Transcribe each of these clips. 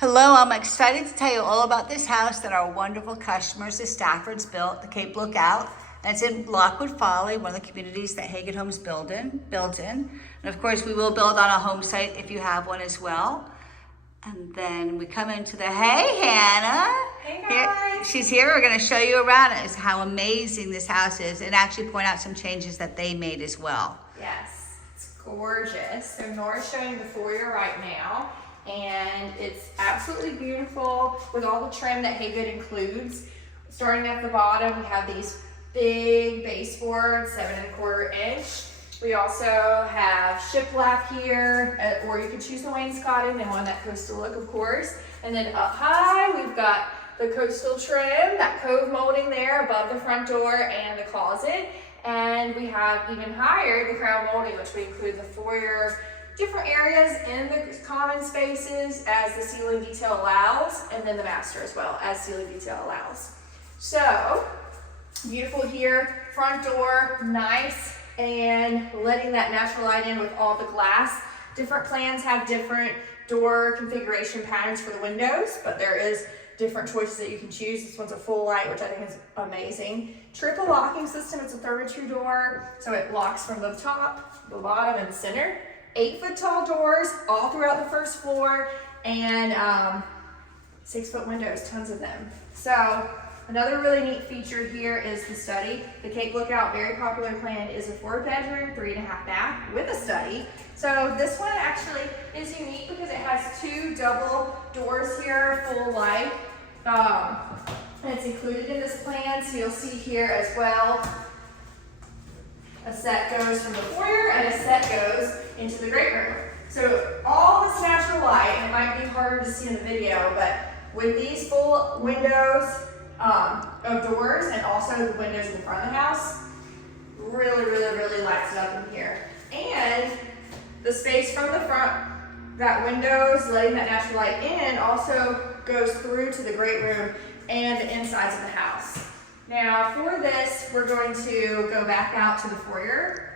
Hello, I'm excited to tell you all about this house that our wonderful customers at Stafford's built, the Cape Lookout. That's in Lockwood Folly, one of the communities that Hagen Homes built in. And of course, we will build on a home site if you have one as well. And then we come into the, hey Hannah. Hey guys. She's here, we're gonna show you around it, how amazing this house is, and actually point out some changes that they made as well. Yes, it's gorgeous. So Nora's showing the foyer right now. And it's absolutely beautiful with all the trim that Hagen includes. Starting at the bottom, we have these big baseboards, 7 1/4 inch. We also have shiplap here, or you could choose the wainscoting. They want that coastal look, of course. And then up high, we've got the coastal trim, that cove molding there above the front door and the closet. And we have even higher the crown molding, which we include the foyer, different areas in the common spaces as the ceiling detail allows, and then the master as well as ceiling detail allows. So beautiful here, front door, nice, and letting that natural light in with all the glass. Different plans have different door configuration patterns for the windows, but there is different choices that you can choose. This one's a full light, which I think is amazing. Triple locking system, it's a 32 door, so it locks from the top, the bottom, and the center. 8-foot tall doors all throughout the first floor, and 6-foot windows, tons of them. So another really neat feature here is the study. The Cape Lookout, very popular plan, is a 4-bedroom, 3.5 bath with a study. So this one actually is unique because it has 2 double doors here, full light. And it's included in this plan, so you'll see here as well. A set goes from the foyer and a set goes into the great room. So all this natural light, and it might be harder to see in the video, but with these full windows of doors and also the windows in the front of the house, really lights it up in here. And the space from the front, that windows, letting that natural light in, also goes through to the great room and the insides of the house. Now for this, we're going to go back out to the foyer.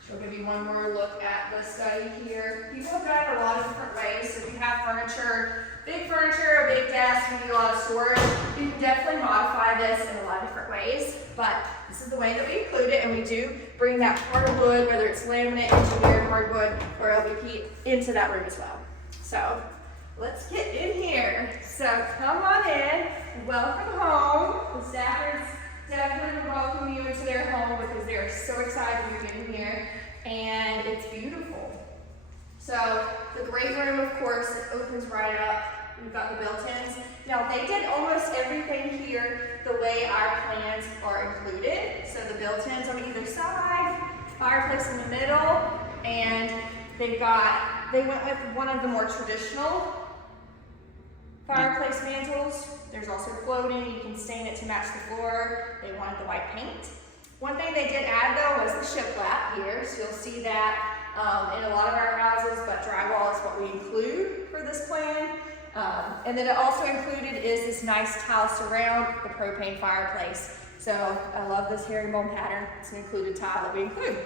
She'll give you one more look at the study here. People have done it a lot of different ways. So if you have furniture, a big desk, you need a lot of storage, you can definitely modify this in a lot of different ways. But this is the way that we include it, and we do bring that hardwood, whether it's laminate, engineered hardwood, or LVP, into that room as well. So let's get in here. So come on in, welcome home. The Stafford's definitely welcome you into their home because they are so excited you're getting here, and it's beautiful. So the great room, of course, it opens right up. We've got the built-ins. Now they did almost everything here the way our plans are included. So the built-ins on either side, fireplace in the middle, and they went with one of the more traditional fireplace mantles. There's also floating, you can stain it to match the floor. They wanted the white paint. One thing they did add though was the shiplap here, so you'll see that in a lot of our houses, but drywall is what we include for this plan. And then it also included is this nice tile surround the propane fireplace. So I love this herringbone pattern. It's an included tile that we include.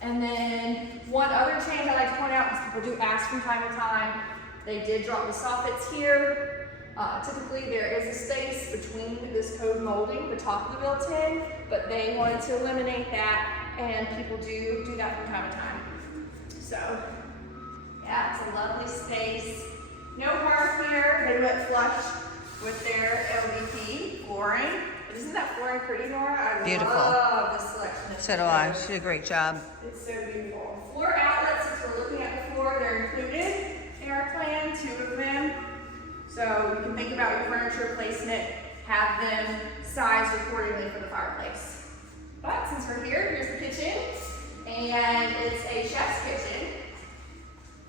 And then one other change I like to point out, because people do ask from time to time, they did drop the soffits here. Typically there is a space between this cove molding, the top of the built-in, but they wanted to eliminate that, and people do that from time to time. So yeah, it's a lovely space. No hearth here. They went flush with their LVP flooring. But isn't that flooring pretty, Nora? Beautiful. Love the selection of So do I. She did a great job. It's so beautiful. Floor outlets, since we're looking at the floor, they're included in our plan, 2 of them. So you can think about your furniture placement, have them sized accordingly for the fireplace. But since we're here, here's the kitchen, and it's a chef's kitchen.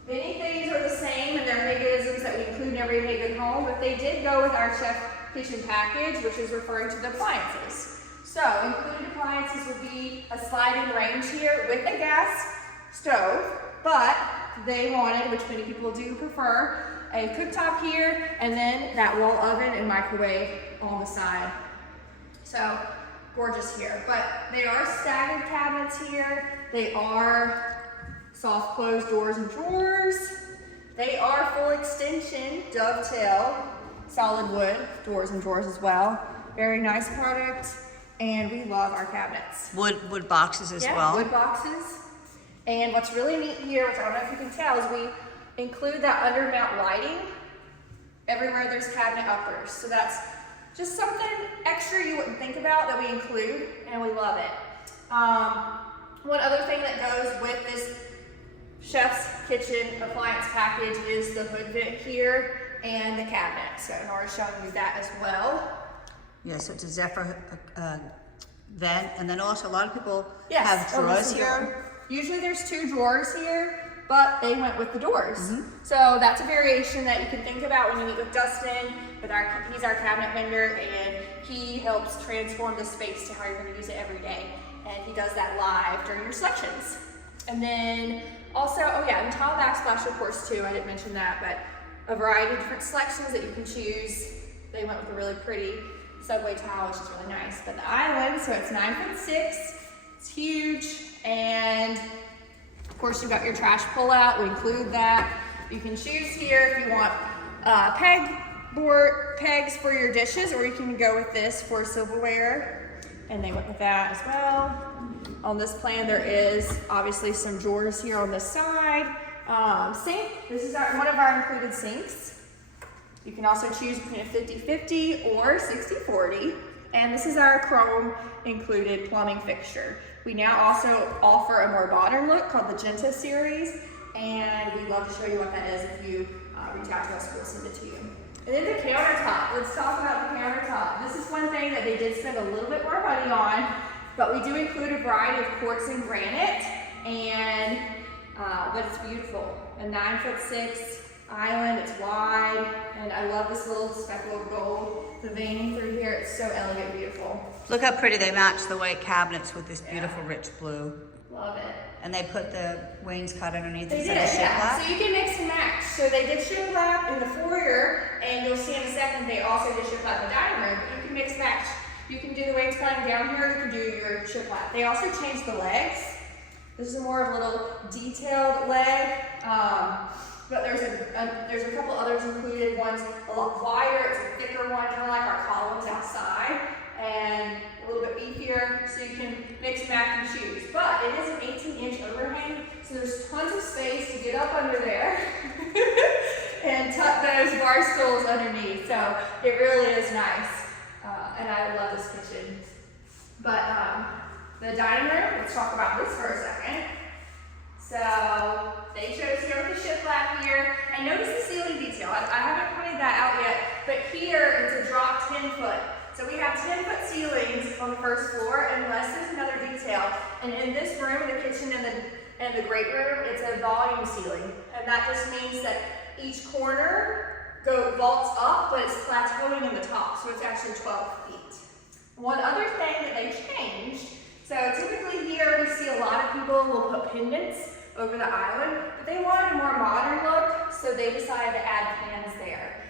Many things are the same, and they're Hagenisms that we include in every Hagen home, but they did go with our chef kitchen package, which is referring to the appliances. So included appliances would be a sliding range here with a gas stove, but they wanted, which many people do prefer, a cooktop here, and then that wall oven and microwave on the side. So gorgeous here, but they are staggered cabinets here. They are soft closed doors and drawers. They are full extension, dovetail, solid wood, doors and drawers as well. Very nice product, and we love our cabinets. Wood boxes as well. Wood boxes. And what's really neat here, which I don't know if you can tell, is we include that undermount lighting everywhere there's cabinet uppers. So that's just something extra you wouldn't think about that we include, and we love it. One other thing that goes with this chef's kitchen appliance package is the hood vent here and the cabinet. So Nora's showing you that as well. Yeah, so it's a Zephyr vent, and then also a lot of people have drawers here. Usually there's 2 drawers here, but they went with the doors. So that's a variation that you can think about when you meet with Dustin. He's our cabinet vendor, and he helps transform the space to how you're going to use it every day. And he does that live during your selections. And then also, and tile backsplash, of course, too. I didn't mention that, but a variety of different selections that you can choose. They went with a really pretty subway tile, which is really nice. But the island, so it's 9'6", it's huge, and of course you've got your trash pull out. We include that. You can choose here if you want pegs for your dishes, or you can go with this for silverware, and they went with that as well. On this plan, there is obviously some drawers here on this side. Sink, this is one of our included sinks. You can also choose between a 50-50 or 60-40. And this is our chrome included plumbing fixture. We now also offer a more modern look called the Genta series, and we'd love to show you what that is. If you reach out to us, we'll send it to you. And then the countertop, let's talk about the countertop. This is one thing that they did spend a little bit more money on, but we do include a variety of quartz and granite, and but it's beautiful. A 9'6" island, it's wide, and I love this little speckle of gold. The veining through here, it's so elegant, beautiful. Look how pretty they match the white cabinets with this beautiful rich blue. Love it. And they put the wainscot underneath They instead of did, shiplap. So you can mix and match. So they did shiplap in the foyer, and you'll see in a second they also did shiplap in the dining room. But you can mix and match. You can do the wainscoting down here, you can do your shiplap. They also changed the legs. This is more of a little detailed leg. But there's a couple others included. One's a lot wider, it's a thicker one, kind of like our columns outside, and a little bit beefier, so you can mix and match and choose. But it is an 18-inch overhang, so there's tons of space to get up under there and tuck those bar stools underneath. So it really is nice, and I love this kitchen. But the dining room, let's talk about this for a second. So they chose to go with the shiplap here, and notice the ceiling detail. I haven't pointed that out yet, but here it's a drop 10-foot. So we have 10-foot ceilings on the first floor, unless there's another detail. And in this room, in the kitchen and the great room, it's a volume ceiling, and that just means that each corner vaults up, but it's plateauing in the top, so it's actually 12 feet. One other thing that they changed. So typically here we see a lot of people will put pendants over the island, but they wanted a more modern look, so they decided to add cans there.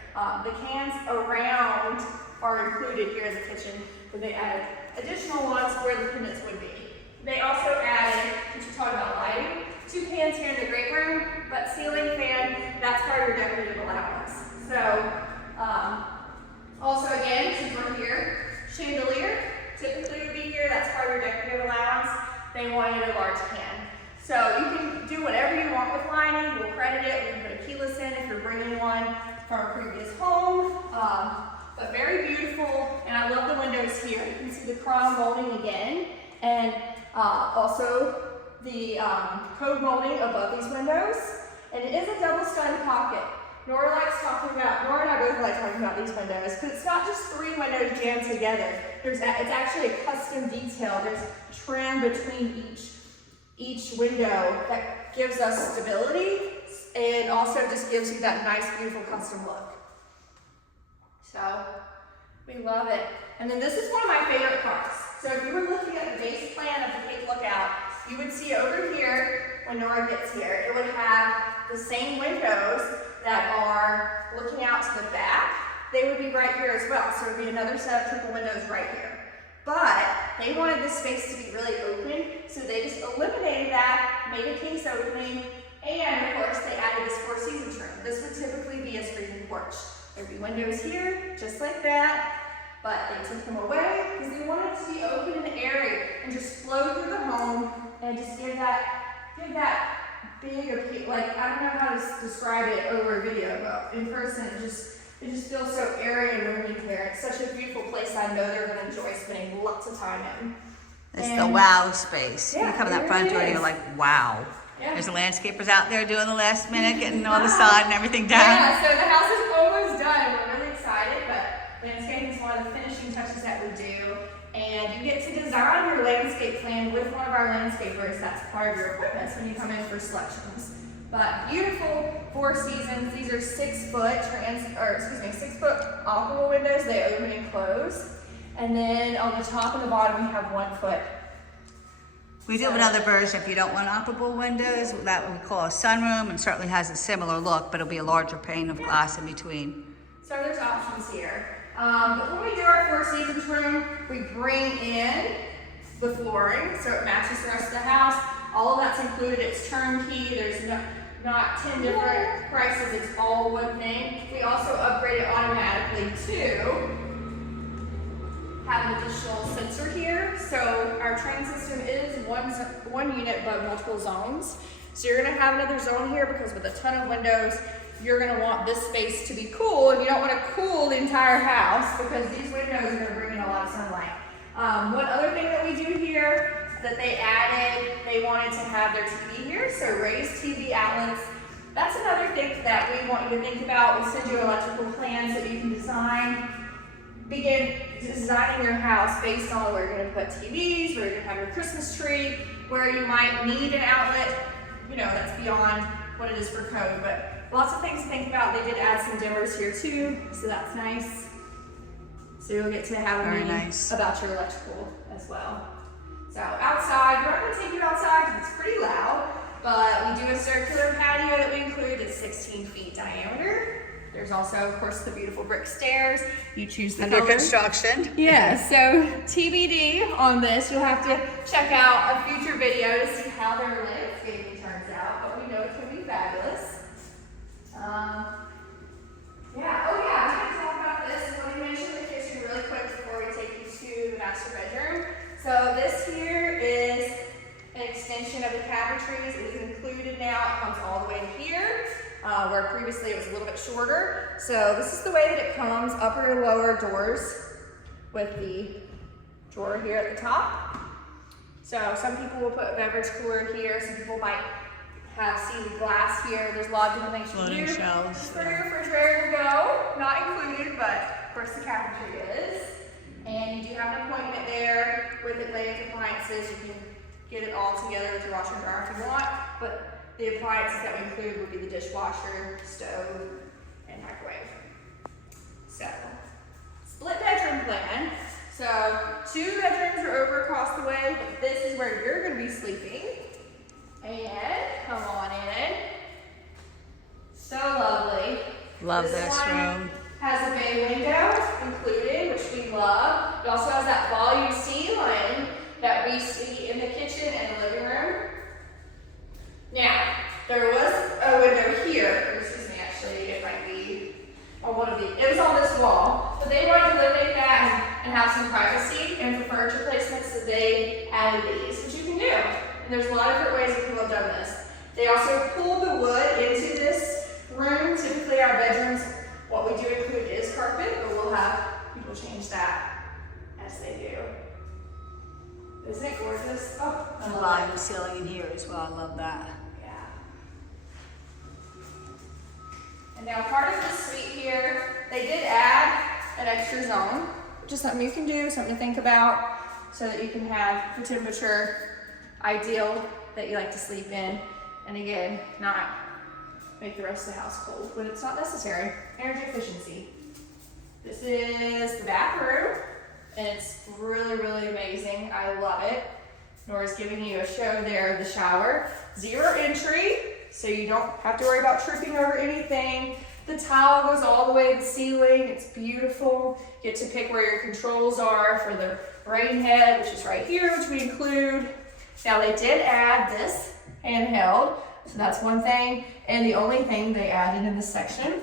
The cans around are included here in the kitchen, but they added additional ones where the pendants would be. They also added, since you're talking about lighting, 2 cans here in the great room, but ceiling fan, that's part of your decorative allowance. So, also again, since we're here, chandelier, typically would be here, that's part of your decorative allowance. They wanted a large can. So you can do whatever you want with lining. We'll credit it. We can put a keyless in if you're bringing one from a previous home. But very beautiful, and I love the windows here. You can see the chrome molding again, and also the code molding above these windows. And it is a double stud pocket. Nora and I both like talking about these windows, because it's not just 3 windows jammed together. It's actually a custom detail. There's trim between each window that gives us stability, and also just gives you that nice, beautiful custom look. So we love it. And then this is one of my favorite parts. So if you were looking at the base plan of the Cape Lookout, you would see over here, when Nora gets here, it would have the same windows that are looking out to the back. They would be right here as well. So it would be another set of triple windows right here. But they wanted this space to be really open, so they just eliminated that, made a case opening, And of course, they added this four-season trim. This would typically be a screened porch. There'd be windows here, just like that, but they took them away because they wanted it to be open and airy and just flow through the home and just give that big appeal. Like, I don't know how to describe it over a video, but in person, it just feels so airy and roomy here. It's such a beautiful place. I know they're going to enjoy spending lots of time in. It's the wow space. Yeah, you come in that front door and you're like, wow. Yeah. There's the landscapers out there doing the last minute, getting all the sod and everything done. Yeah, so the house is almost done. We're really excited, but landscaping is one of the finishing touches that we do. And you get to design your landscape plan with one of our landscapers. That's part of your appointments when you come in for selections. But beautiful four seasons. These are 6 foot 6 foot operable windows. They open and close. And then on the top and the bottom, we have 1 foot. We do have another version if you don't want operable windows. That we call a sunroom, and certainly has a similar look, but it'll be a larger pane of glass in between. So there's options here. But when we do our four seasons room, we bring in the flooring so it matches the rest of the house. All of that's included. It's turnkey. There's not 10 different prices. It's all one thing. We also upgrade it automatically to have an additional sensor here. So our train system is one unit but multiple zones. So you're gonna have another zone here because with a ton of windows, you're gonna want this space to be cool, and you don't wanna cool the entire house because these windows are gonna bring in a lot of sunlight. One other thing that we do here that they added, they wanted to have their TV here, so raised TV outlets. That's another thing that we want you to think about. We send you electrical plans that you can begin designing your house based on where you're going to put TVs, where you're going to have your Christmas tree, where you might need an outlet. You know, that's beyond what it is for code, but lots of things to think about. They did add some dimmers here too, so that's nice. So you'll get to have a meeting about your electrical as well. So outside, we're not going to take you outside because it's pretty loud, but we do a circular patio that we include that's 16 feet diameter. There's also, of course, the beautiful brick stairs. You choose the Under color. construction. Yeah, so TBD on this. You'll have to check out a future video to see how their landscaping turns out, but we know it can be fabulous. I'm going to talk about this. Let me mention the kitchen really quick before we take you to the master bedroom. So this here is an extension of the cabinetries. It is included now. It comes all the way to here. Where previously it was a little bit shorter. So this is the way that it comes, upper and lower doors with the drawer here at the top. So some people will put a beverage cooler here, some people might have seated glass here. There's a lot of different things you can do. Shelves. For your refrigerator to go, not included, but of course the cabinetry is. And you do have an appointment there with Atlantic Appliances. You can get it all together with your washer and dryer if you want, but the appliances that we include would be the dishwasher, stove, and microwave. So, split bedroom plan. So, 2 bedrooms are over across the way, but this is where you're going to be sleeping. And come on in. So lovely. Love this one room. Has a bay window included, which we love. It also has that volume ceiling that we see in the kitchen and the living room. Now, there was a window here, excuse me, actually, it might be on one of the, it was on this wall, but they wanted to eliminate that and have some privacy, and for furniture placements, so they added these, which you can do. And there's a lot of different ways that people have done this. They also pulled the wood into this room. Typically, our bedrooms, what we do include is carpet, but we'll have people change that as they do. Isn't it gorgeous? Oh, And the volume ceiling in here as well. I love that. And now part of this suite here, they did add an extra zone, which is something you can do, something to think about, so that you can have the temperature ideal that you like to sleep in. And again, not make the rest of the house cold when it's not necessary. Energy efficiency. This is the bathroom, and it's really, really amazing. I love it. Nora's giving you a show there of the shower. 0 entry. So you don't have to worry about tripping over anything. The tile goes all the way to the ceiling. It's beautiful. You get to pick where your controls are for the rain head, which is right here, which we include. Now they did add this handheld So that's one thing. And the only thing they added in this section,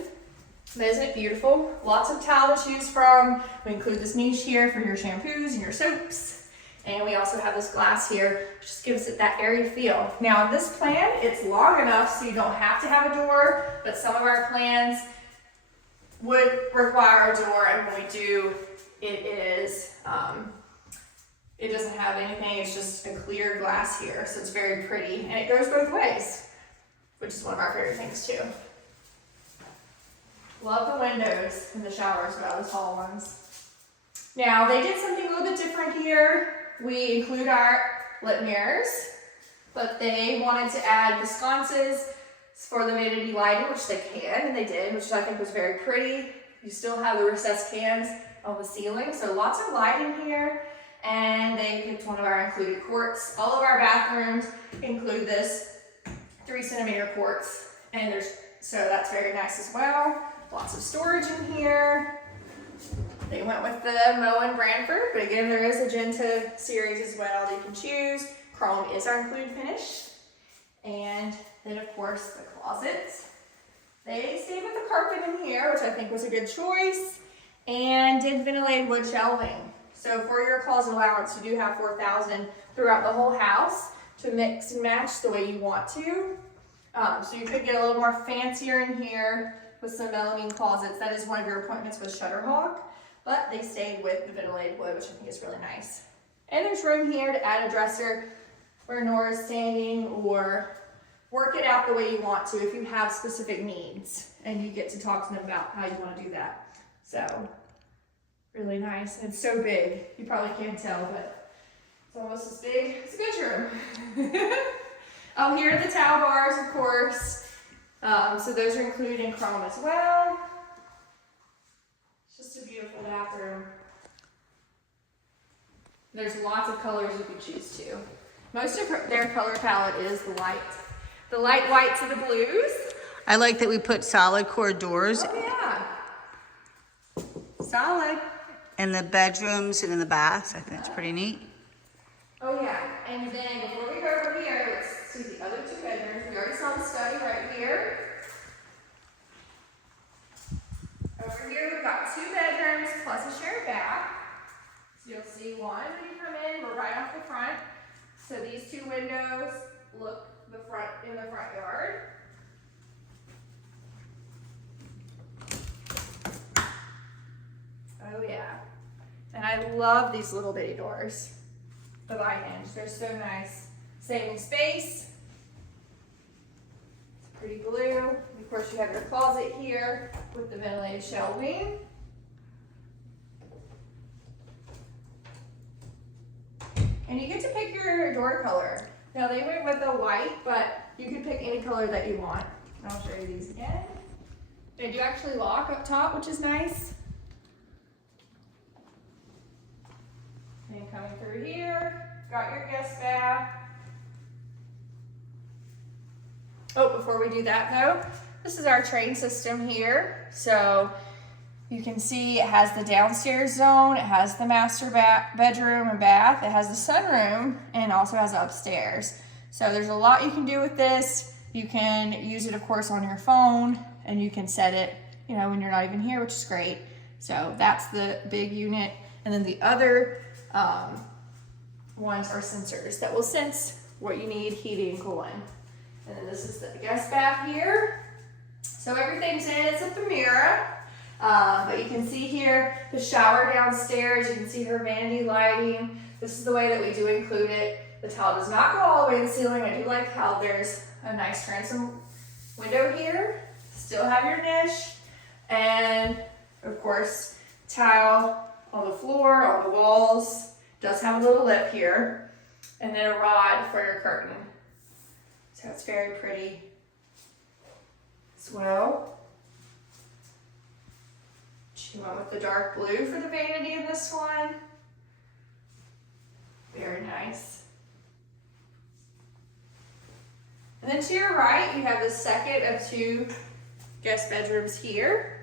isn't it beautiful? Lots of towel to choose from. We include this niche here for your shampoos and your soaps. And we also have this glass here, which just gives it that airy feel. Now in this plan, it's long enough so you don't have to have a door, but some of our plans would require a door, and when we do, it doesn't have anything, it's just a clear glass here, so it's very pretty, and it goes both ways, which is one of our favorite things too. Love the windows in the showers, but those tall ones. Now, they did something a little bit different here. We include our lip mirrors, but they wanted to add the sconces for the vanity lighting, which they can, and they did, which I think was very pretty. You still have the recessed cans on the ceiling, so lots of lighting here. And they picked one of our included quartz. All of our bathrooms include this 3-centimeter quartz, and so that's very nice as well. Lots of storage in here. They went with the Moen Branford, but again, there is a Genta series as well that you can choose. Chrome is our included finish. And then of course the closets. They stayed with the carpet in here, which I think was a good choice, and did ventilated wood shelving. So for your closet allowance, you do have $4,000 throughout the whole house to mix and match the way you want to. So you could get a little more fancier in here with some melamine closets. That is one of your appointments with Shutterhawk, but they stayed with the ventilated wood, which I think is really nice. And there's room here to add a dresser where Nora's standing, or work it out the way you want to if you have specific needs, and you get to talk to them about how you want to do that. So really nice. And it's so big, you probably can't tell, but it's almost as big as a bedroom. Oh, here are the towel bars, of course. So those are included in chrome as well. It's just a beautiful bathroom. There's lots of colors you can choose to. Most of their color palette is the light white to the blues. I like that we put solid core doors. Oh yeah. Solid. In the bedrooms and in the baths. I think it's pretty neat. Oh yeah. And then before we go over here, let's see the other two bedrooms. We already saw the study right here. Over here we've got 2 bedrooms plus a shared bath. So you'll see one when you come in, we're right off the front. So these 2 windows look in the front yard. Oh yeah. And I love these little bitty doors. The by hinge, they're so nice. Saving space. It's pretty blue. Of course you have your closet here with the ventilated shelving. And you get to pick your door color. Now they went with the white, but you can pick any color that you want. I'll show you these again. They do actually lock up top, which is nice. And coming through here, got your guest bath. Oh, before we do that though, this is our train system here. So you can see it has the downstairs zone, it has the master bedroom and bath, it has the sunroom, and also has upstairs. So there's a lot you can do with this. You can use it, of course, on your phone, and you can set it, you know, when you're not even here, which is great. So that's the big unit. And then the other ones are sensors that will sense what you need, heating and cooling. And then this is the guest bath here. So everything's in, it's at the mirror. But you can see here the shower downstairs. You can see her vanity lighting. This is the way that we do include it. The tile does not go all the way to the ceiling. I do like how there's a nice transom window here. Still have your niche. And of course, tile on the floor, on the walls. Does have a little lip here. And then a rod for your curtain. So it's very pretty as well. She went with the dark blue for the vanity in this one. Very nice. And then to your right, you have the second of 2 guest bedrooms here.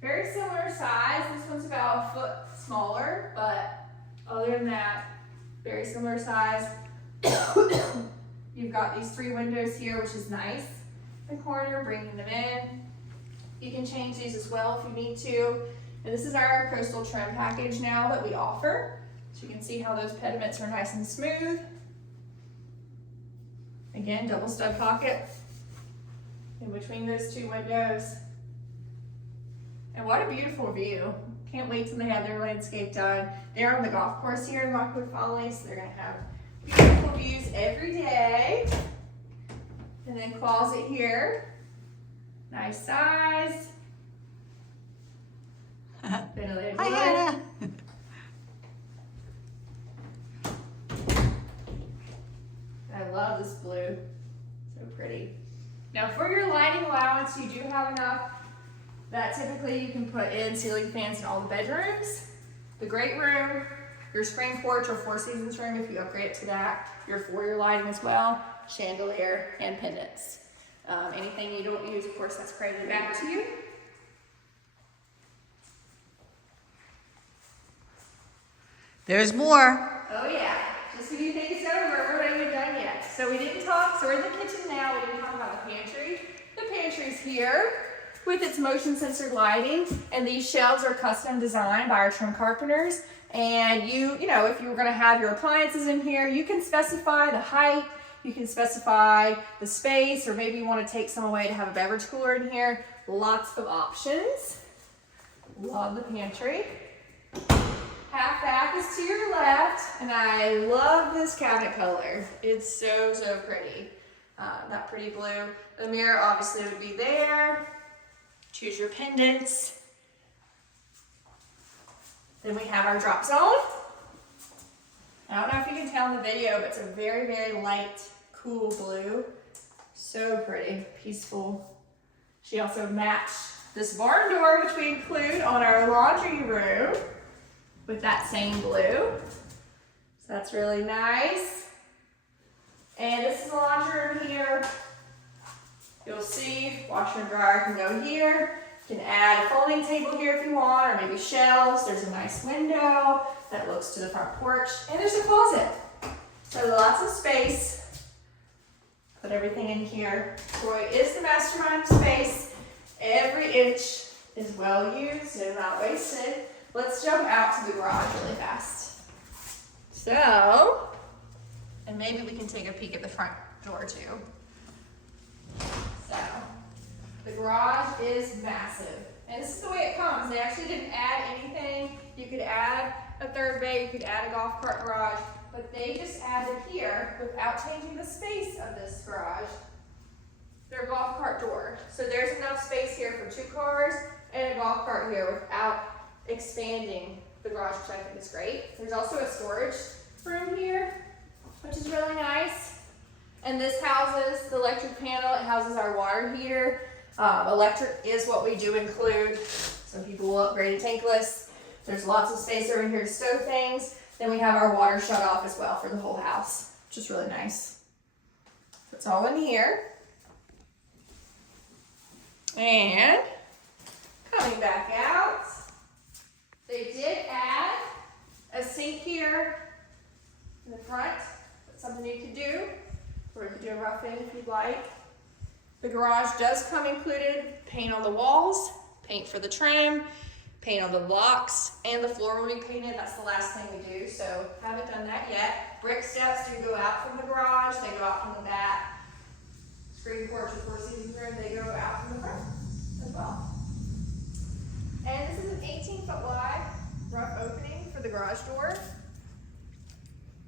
Very similar size. This one's about a foot smaller, but other than that, very similar size. You've got these 3 windows here, which is nice. The corner, bringing them in. You can change these as well if you need to. And this is our coastal trim package now that we offer. So you can see how those pediments are nice and smooth. Again, double stud pocket in between those 2 windows. And what a beautiful view. Can't wait till they have their landscape done. They're on the golf course here in Lockwood Folly, so they're gonna have beautiful views every day. And then closet here. Nice size. Ventilated Hi, wood. Hannah. I love this blue. So pretty. Now for your lighting allowance, you do have enough that typically you can put in ceiling fans in all the bedrooms, the great room, your screen porch or Four Seasons room if you upgrade it to that, your foyer lighting as well, chandelier and pendants. Anything you don't use, of course, that's credited back to you. There's more. Oh yeah, just when you think it's over, we're not even done yet. So we didn't talk, so we're in the kitchen now, we didn't talk about the pantry. The pantry's here with its motion sensor lighting, and these shelves are custom designed by our trim carpenters. And you know, if you were gonna have your appliances in here, you can specify the height, you can specify the space, or maybe you wanna take some away to have a beverage cooler in here. Lots of options. Love the pantry. Half bath is to your left, and I love this cabinet color. It's so, so pretty. That pretty blue. The mirror obviously would be there. Choose your pendants. Then we have our drop zone. I don't know if you can tell in the video, but it's a very, very light, cool blue. So pretty, peaceful. She also matched this barn door, which we include on our laundry room, with that same blue. So that's really nice. And this is the laundry room here. You'll see washer and dryer can go here. You can add a folding table here if you want, or maybe shelves. There's a nice window that looks to the front porch, and there's a closet. So lots of space. Put everything in here. Troy is the mastermind of space. Every inch is well used and not wasted. Let's jump out to the garage really fast. So, and maybe we can take a peek at the front door too. So, the garage is massive. And this is the way it comes. They actually didn't add anything. You could add a third bay, you could add a golf cart garage, but they just added here, without changing the space of this garage, their golf cart door. So there's enough space here for 2 cars and a golf cart here without expanding the garage, which I think is great. There's also a storage room here, which is really nice. And this houses the electric panel. It houses our water heater. Electric is what we do include. Some people will upgrade to tankless. There's lots of space over here to stow things. Then we have our water shut off as well for the whole house, which is really nice. So it's all in here. And coming back out, they did add a sink here in the front. That's something you could do, or you could do a rough in if you'd like. The garage does come included paint on the walls, paint for the trim, paint on the locks, and the floor will be painted. That's the last thing we do, so haven't done that yet. Brick steps do go out from the garage, they go out from the back. Screen porch and Four Seasons room, they go out from the front as well. And this is an 18-foot wide rough opening for the garage door,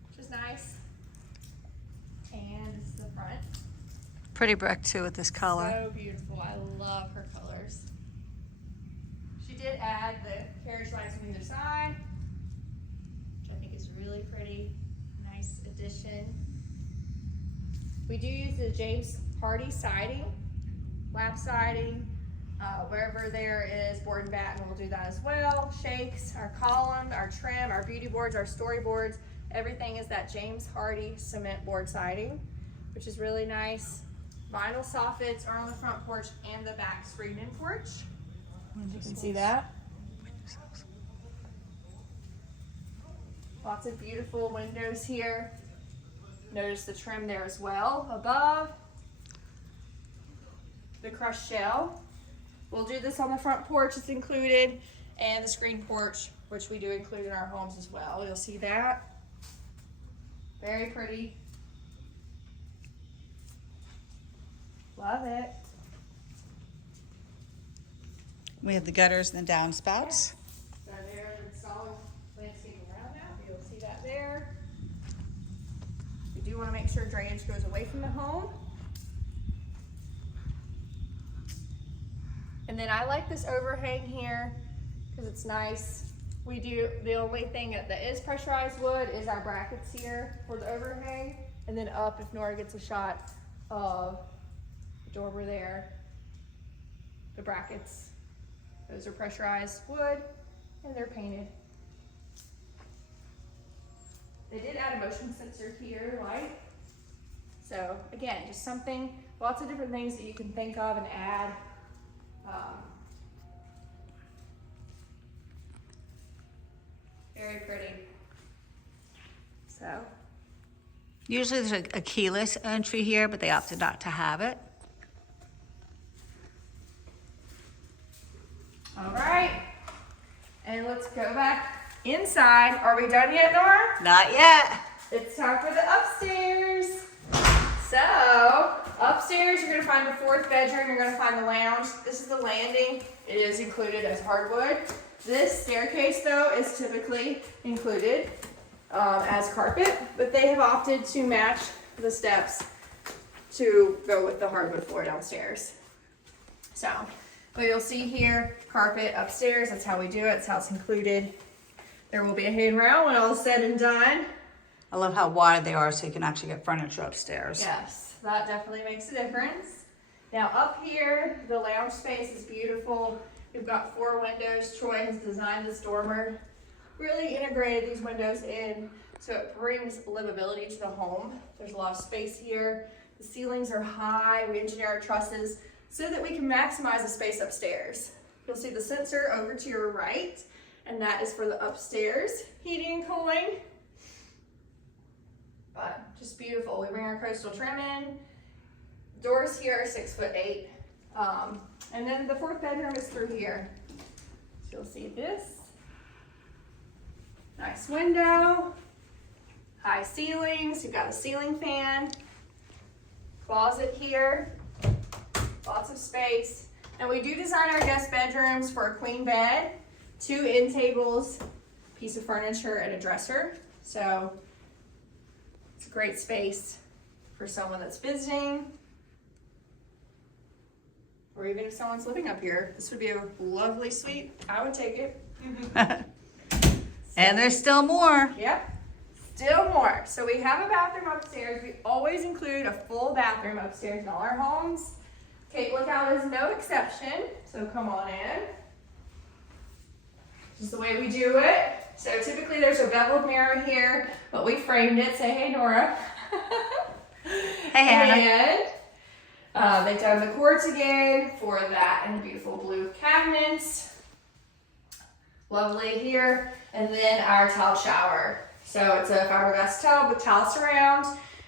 which is nice. And this is the front. Pretty brick too with this color. So beautiful. I love her colors. She did add the carriage lights on either side, which I think is really pretty. Nice addition. We do use the James Hardy siding, lap siding. Wherever there is board and batten, we'll do that as well. Shakes, our column, our trim, our beauty boards, our storyboards, everything is that James Hardy cement board siding, which is really nice. Vinyl soffits are on the front porch and the back screen-in porch. You can see that. Lots of beautiful windows here. Notice the trim there as well above the crushed shell. We'll do this on the front porch, it's included, and the screen porch, which we do include in our homes as well. You'll see that. Very pretty. Love it. We have the gutters and the downspouts. So there's installing landscaping around that. You'll see that there. We do want to make sure drainage goes away from the home. And then I like this overhang here because it's nice. We do, the only thing that is pressurized wood is our brackets here for the overhang. And then up, if Nora gets a shot of the dormer there, the brackets. Those are pressurized wood and they're painted. They did add a motion sensor here, light. So again, just something, lots of different things that you can think of and add. Very pretty. So. Usually there's a keyless entry here, but they opted not to have it. All right, and let's go back inside. Are we done yet, Nora? Not yet. It's time for the upstairs. So, upstairs you're gonna find the fourth bedroom, you're gonna find the lounge. This is the landing. It is included as hardwood. This staircase though is typically included as carpet, but they have opted to match the steps to go with the hardwood floor downstairs. So, but you'll see here, carpet upstairs, that's how we do it, that's how it's included. There will be a handrail when all is said and done. I love how wide they are so you can actually get furniture upstairs. Yes, that definitely makes a difference. Now up here, the lounge space is beautiful. We've got 4 windows. Troy has designed this dormer, really integrated these windows in so it brings livability to the home. There's a lot of space here. The ceilings are high. We engineer our trusses so that we can maximize the space upstairs. You'll see the sensor over to your right, and that is for the upstairs heating and cooling. But just beautiful. We bring our coastal trim in. Doors here are 6'8". And then the fourth bedroom is through here. So you'll see this. Nice window. High ceilings. You've got a ceiling fan. Closet here. Lots of space. And we do design our guest bedrooms for a queen bed, 2 end tables, piece of furniture, and a dresser. So it's a great space for someone that's visiting, or even if someone's living up here. This would be a lovely suite. I would take it. And there's still more. Yep, still more. So we have a bathroom upstairs. We always include a full bathroom upstairs in all our homes. Cape Lookout is no exception, so come on in. Just the way we do it. So typically there's a beveled mirror here, but we framed it. Say hey, Nora. Hey, Hannah. And they've done the quartz again for that and beautiful blue cabinets. Lovely here. And then our tile shower. So it's a fiberglass tub with tile surround.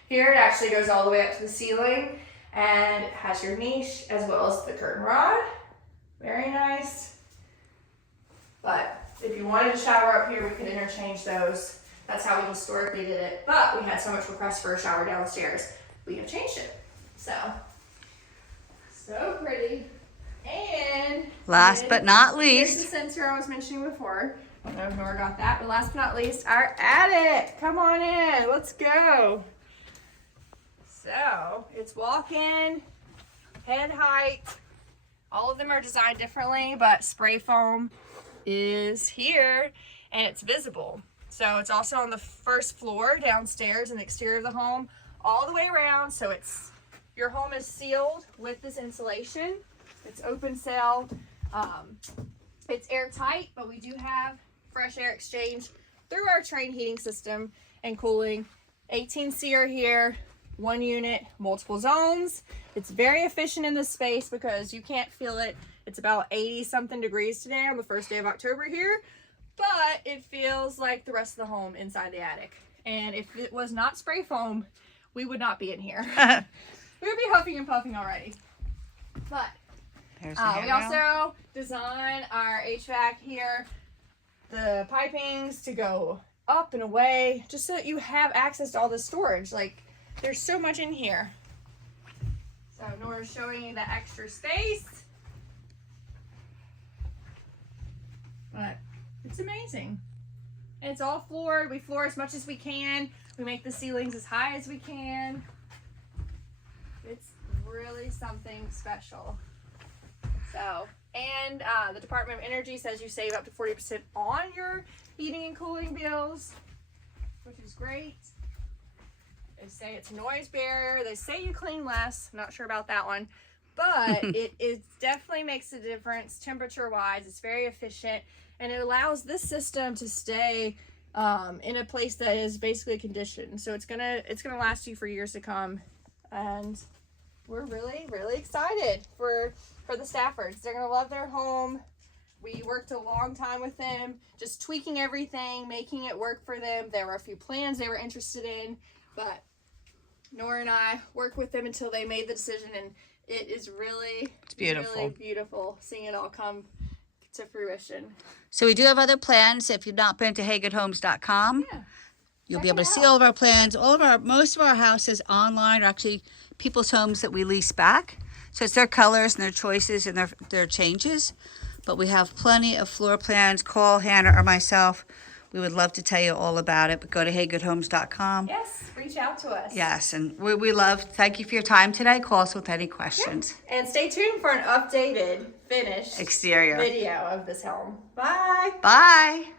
Here it actually goes all the way up to the ceiling and it has your niche as well as the curtain rod. Very nice. But if you wanted to shower up here, we could interchange those. That's how we historically did it. But we had so much request for a shower downstairs, we have changed it. So pretty. And Last but not here's least, the sensor I was mentioning before. I don't know if Nora got that, but last but not least, our attic. Come on in, let's go. So it's walk-in, head height. All of them are designed differently, but spray foam is here and it's visible. So it's also on the first floor downstairs in the exterior of the home, all the way around. So it's, your home is sealed with this insulation. It's open cell. It's airtight, but we do have fresh air exchange through our train heating system and cooling. 18 SEER here, 1 unit, multiple zones. It's very efficient in this space because you can't feel it. It's about 80 something degrees today on the first day of October here, but it feels like the rest of the home inside the attic. And if it was not spray foam, we would not be in here. We would be huffing and puffing already. But There's the we handrail. also design our HVAC here, the pipings to go up and away, just so that you have access to all the storage. Like, there's so much in here. So Nora's showing you the extra space. But it's amazing. And it's all floored. We floor as much as we can. We make the ceilings as high as we can. It's really something special. So, and the Department of Energy says you save up to 40% on your heating and cooling bills, which is great. They say it's a noise barrier. They say you clean less. I'm not sure about that one, but it definitely makes a difference temperature-wise. It's very efficient, and it allows this system to stay in a place that is basically conditioned. So it's gonna last you for years to come, and we're really, really excited for the Staffords. They're gonna love their home. We worked a long time with them, just tweaking everything, making it work for them. There were a few plans they were interested in, but Nora and I worked with them until they made the decision, and it is really, It's beautiful. really beautiful seeing it all come to fruition. So we do have other plans. If you've not been to haygoodhomes.com, Yeah. you'll Check be able it to see out. all of our plans. Most of our houses online are actually people's homes that we lease back. So it's their colors and their choices and their changes. But we have plenty of floor plans. Call Hannah or myself. We would love to tell you all about it. But go to haygoodhomes.com. Yes, reach out to us. Yes, and we love, thank you for your time today. Call us with any questions. And stay tuned for an updated, finished Exterior. video of this home. Bye. Bye.